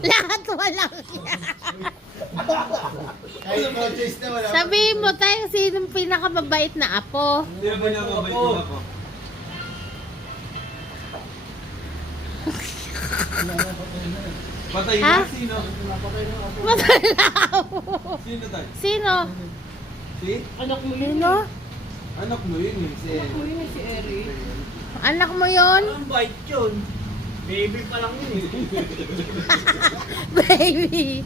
Lahat walang yan. Kahit coaches na wala. Sabihin mo tayo, sinong pinakamabait na apo? Hindi ba niya mabait yung ako? Patay Ha? na, sino? Matay na apo. Sino tayo? Sino? Si? Anak mo yun. Sino? Anak mo yun eh, si Anak mo yun si Eric. Anak mo yon? Ang bait yun. Baby pa lang yun eh. Baby.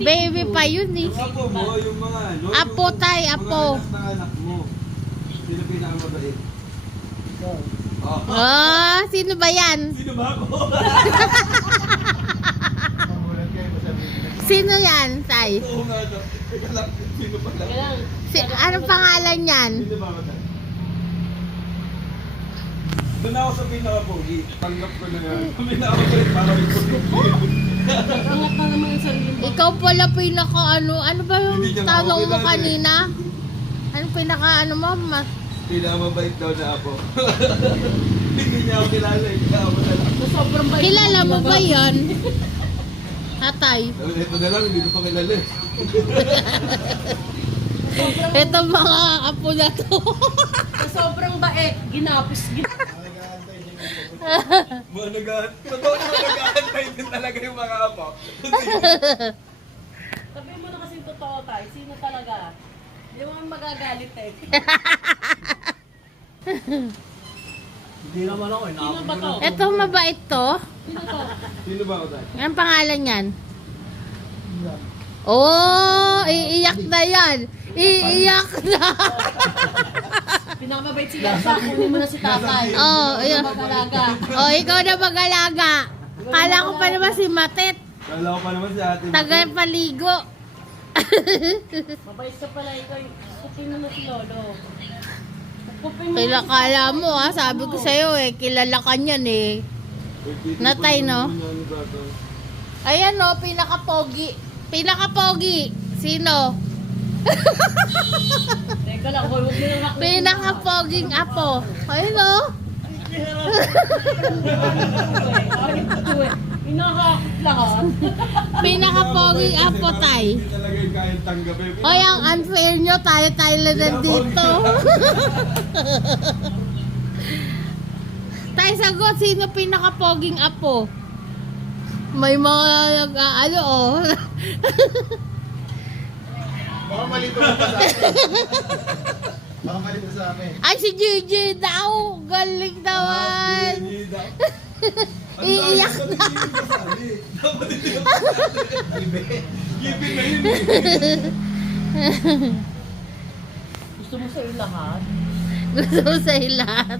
Baby pa yun eh. Yung apo mo, yung mga ano? Apo yung tay, mga apo. anak na anak mo. Sino pinakamabait? Oh. Ah, sino ba yan? Sino ba ako? Mamulan kayo, masabihin. Sino yan, Tay? Oo nga daw. Teka lang, sino pala? Anong pangalan yan? Sino ba ako tayo? Doon ako sa pinaka-pogi. Tanggap ko na yan. Pinaka-mabait para may pagkakit. Angat na naman yung sarili mo. Ikaw pala pinaka ano ba yung Hindi niya tanong mo ako kilala eh. kanina? Anong pinaka mo? Pinaka-mabait daw na ako. Hindi niya ako kilala eh. Kaya ako na lang. So, sobrang bait. Kilala mo ba yan? Atay. Ito na lang, hindi ko pa kilala eh. Ito mga apo na to. So, sobrang bait. Ginapos. Mga nag-ahantay. Totoo na nag-ahantay din talaga yung mga apo. Sabihin mo na kasing totoo tayo. Sino talaga? Hindi mo magagalit eh. Hindi naman ako eh. Sino ba to? Ito mabait to. Sino to? Sino ba ako tayo? Anong pangalan yan? Oh, iiyak na yan. Iiyak na. Pinakamabait si Yasa. Kunin mo na si tatay. Oh, ayun. Mag-alaga. Oh, ikaw na mag-alaga. Kala ko pa naman si Matet. Kala ko pa naman si ate. Tagal paligo. Mabait ka pala ikaw. Kupin mo na si Lolo. Kupin mo Kila na si kala mo ha, sabi ko sa'yo eh, kilala ka niyan eh. Natay, no? Ayan no, pinaka-pogi. Pinaka-pogi. Sino? Teka lang, huwag mo nang nakuha. Pinaka-poging apo. Ayun no? Inakakit lang ah. Pinaka-poging apo, tay. Hindi talaga yung kayang tanggapin. Hoy, ang unfair nyo, tayo lang nandito. Tay, sagot, sino pinaka-poging apo? May mga ano oh. Baka malito mo pa sa akin. Baka malito sa akin. Ay, si Gigi daw. Galing naman. Iiyak na. Dapat hindi ako kasali. Gipin na yun eh. Gusto mo sa ilahat? Gusto mo sa lahat.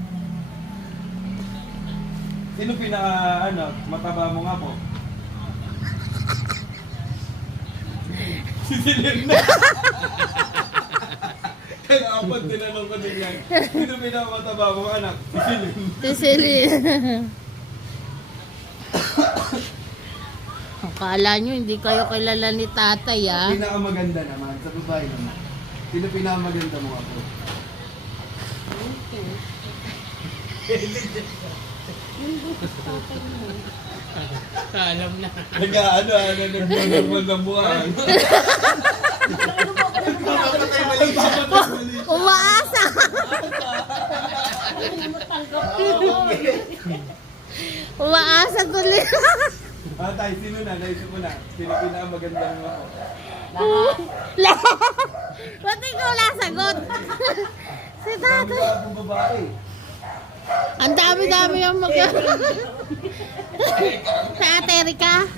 Sino pinaka, ano, mataba mo nga po? Si Selena. Kaya apat tinanong ko din yan. Sino pinaka mataba mo anak? Si Selena. Si Celine. Akala nyo, hindi kayo kilala ni tatay ah. Pinaka maganda naman, sa babae naman. Sino pinaka maganda mo ako? Alam na. Nag-ano, nag-normal ng mukha. Papatay mali. Umaasa. Umaasa tuloy. Tay, sino na? Naisip mo na. Sino pinaka maganda mo ako? Ba't ikaw nasagot? Si Sabi tatay. ko akong babae. Ang dami-dami yung Sa Ate Erika?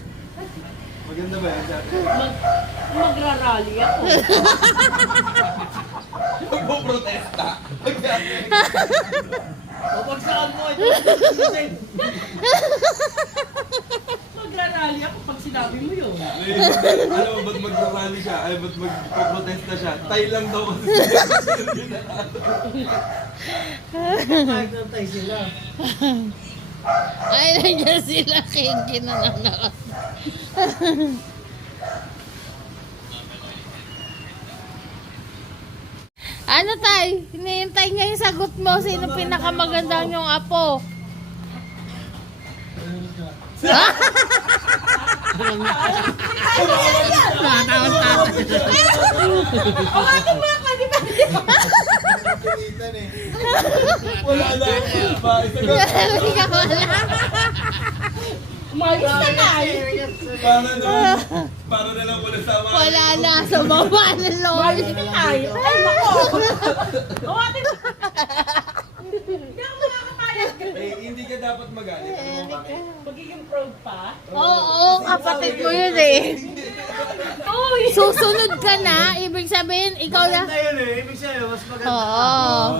Maganda ba yan sa atin? Magrarally ako. Magpo-protesta. O pagsaan mo ito. Magrarally ako pag sinabi mo yun. Alam mo, ba't magrarally siya? Ay, ba't magpo-protesta siya? Tay lang daw kasi Kahit nantay sila. Ay, nandiyan sila. Kinky na nanonood. Ano tay? Hinihintay niya yung sagot mo. Sino pinakamaganda yung apo? Tatawa-tawa. Awatin mo ako, di ba? Pilitan eh. Wala na ako ba? Isa ka. Hindi ka wala. Umayos na tayo. Para na lang wala sama. Wala na sa baba ng lord. Umayos na tayo. Ay, nako. Awatin mo. Hindi ako makakapayag. Eh, hindi ka dapat magalit. Ano mo bakit? Magiging proud pa. Oo, kapatid mo yun eh. Uy! Susunod ka na, ibig sabihin, ikaw na. Maganda yun eh. Ibig sabihin, mas maganda. Oo.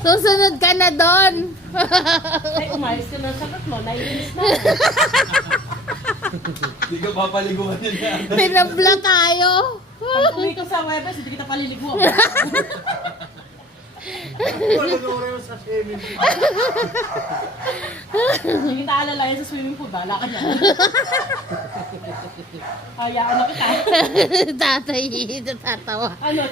Susunod ka na doon. Ay, umayos ka na sagot mo. Naiinis na. Hindi ka papaliguan yun yan. Pinabla tayo. Pag uwi ko sa Webes, hindi kita paliligo. Panoorin mo sa swimming pool. Hindi kita alalayan sa swimming pool. Bala ka niya. Hayaan na kita. Tatay, tatawa. Ano,